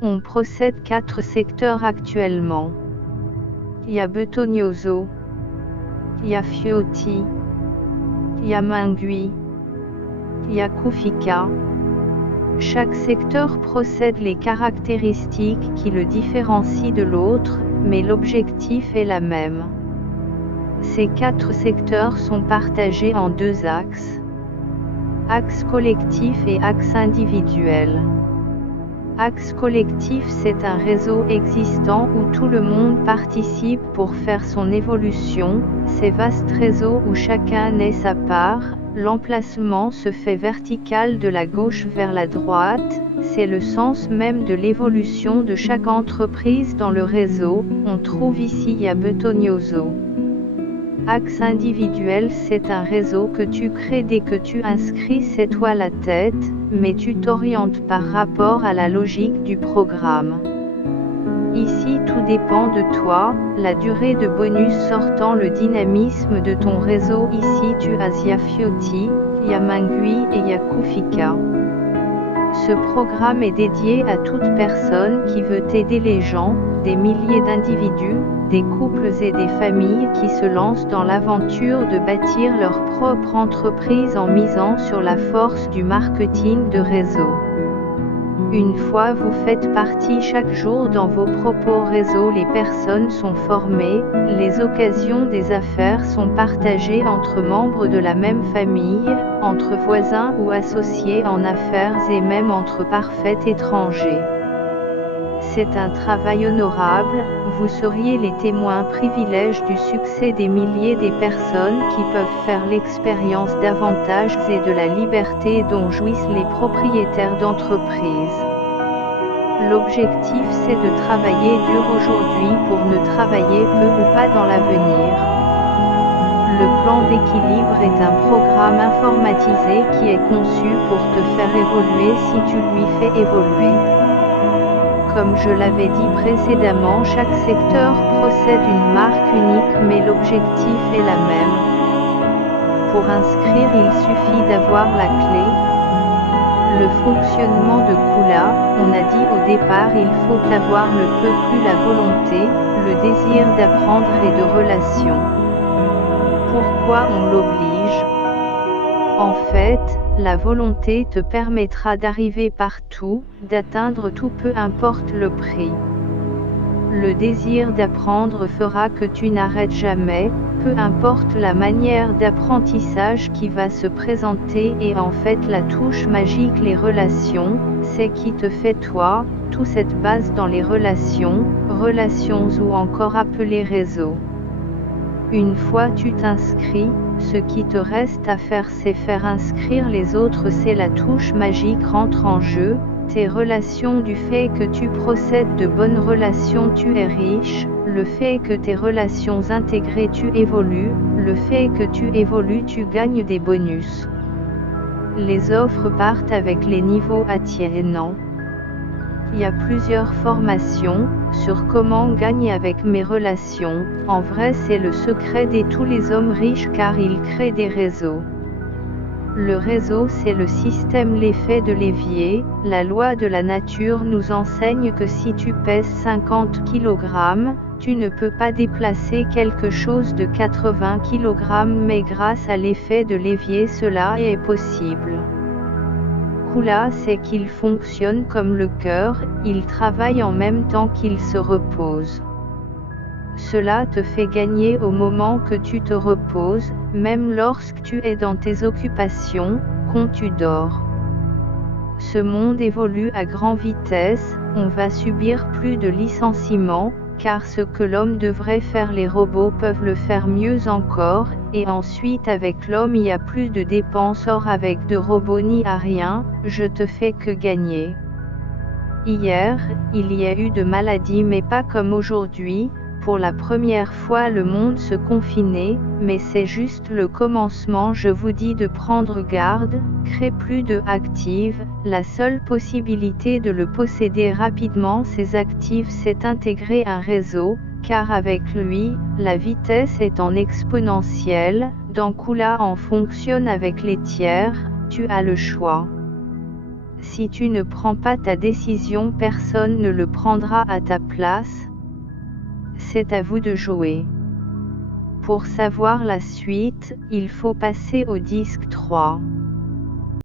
On procède 4 secteurs actuellement. Il y a Betognoso, il y a Fioti, il y a Mingui, il y a Kufika. Chaque secteur possède les caractéristiques qui le différencient de l'autre, mais l'objectif est la même. Ces 4 secteurs sont partagés en 2 axes. Axe collectif et axe individuel. Axe collectif, c'est un réseau existant où tout le monde participe pour faire son évolution. Ces vastes réseaux où chacun naît sa part, l'emplacement se fait vertical de la gauche vers la droite, c'est le sens même de l'évolution de chaque entreprise dans le réseau. On trouve ici à Betognoso. Axe individuel, c'est un réseau que tu crées dès que tu inscris, c'est toi la tête, mais tu t'orientes par rapport à la logique du programme. Ici tout dépend de toi, la durée de bonus sortant le dynamisme de ton réseau. Ici tu as Yafioti, Yamingui et Yakufika. Ce programme est dédié à toute personne qui veut aider les gens, des milliers d'individus, des couples et des familles qui se lancent dans l'aventure de bâtir leur propre entreprise en misant sur la force du marketing de réseau. Une fois vous faites partie chaque jour dans vos propres réseaux, les personnes sont formées, les occasions des affaires sont partagées entre membres de la même famille, entre voisins ou associés en affaires et même entre parfaits étrangers. C'est un travail honorable, vous seriez les témoins privilèges du succès des milliers des personnes qui peuvent faire l'expérience d'avantages et de la liberté dont jouissent les propriétaires d'entreprises. L'objectif c'est de travailler dur aujourd'hui pour ne travailler peu ou pas dans l'avenir. Le plan d'équilibre est un programme informatisé qui est conçu pour te faire évoluer si tu lui fais évoluer. Comme je l'avais dit précédemment, chaque secteur possède une marque unique mais l'objectif est la même. Pour inscrire, il suffit d'avoir la clé. Le fonctionnement de Kula, on a dit au départ, il faut avoir le peu plus la volonté, le désir d'apprendre et de relation. Pourquoi on l'oblige? En fait, la volonté te permettra d'arriver partout, d'atteindre tout peu importe le prix. Le désir d'apprendre fera que tu n'arrêtes jamais, peu importe la manière d'apprentissage qui va se présenter et en fait la touche magique les relations, c'est qui te fait toi, toute cette base dans les relations ou encore appelées réseaux. Une fois tu t'inscris, ce qui te reste à faire c'est faire inscrire les autres, c'est la touche magique rentre en jeu. Tes relations, du fait que tu procèdes de bonnes relations tu es riche, le fait que tes relations intégrées tu évolues, le fait que tu évolues tu gagnes des bonus. Les offres partent avec les niveaux attiennants. Il y a plusieurs formations sur comment gagner avec mes relations. En vrai c'est le secret de tous les hommes riches car ils créent des réseaux. Le réseau c'est le système, l'effet de levier. La loi de la nature nous enseigne que si tu pèses 50 kg, tu ne peux pas déplacer quelque chose de 80 kg, mais grâce à l'effet de levier cela est possible. Kula c'est qu'il fonctionne comme le cœur, il travaille en même temps qu'il se repose. Cela te fait gagner au moment que tu te reposes, même lorsque tu es dans tes occupations, quand tu dors. Ce monde évolue à grande vitesse, on va subir plus de licenciements, car ce que l'homme devrait faire les robots peuvent le faire mieux encore, et ensuite avec l'homme il n'y a plus de dépenses, or avec de robots ni à rien, je te fais que gagner. Hier, il y a eu de maladies mais pas comme aujourd'hui. Pour la première fois le monde se confinait, mais c'est juste le commencement. Je vous dis de prendre garde, crée plus de actifs, la seule possibilité de le posséder rapidement ces actifs c'est intégrer un réseau, car avec lui, la vitesse est en exponentielle. Dans Kula on fonctionne avec les tiers, tu as le choix. Si tu ne prends pas ta décision, personne ne le prendra à ta place. C'est à vous de jouer. Pour savoir la suite, il faut passer au disque 3.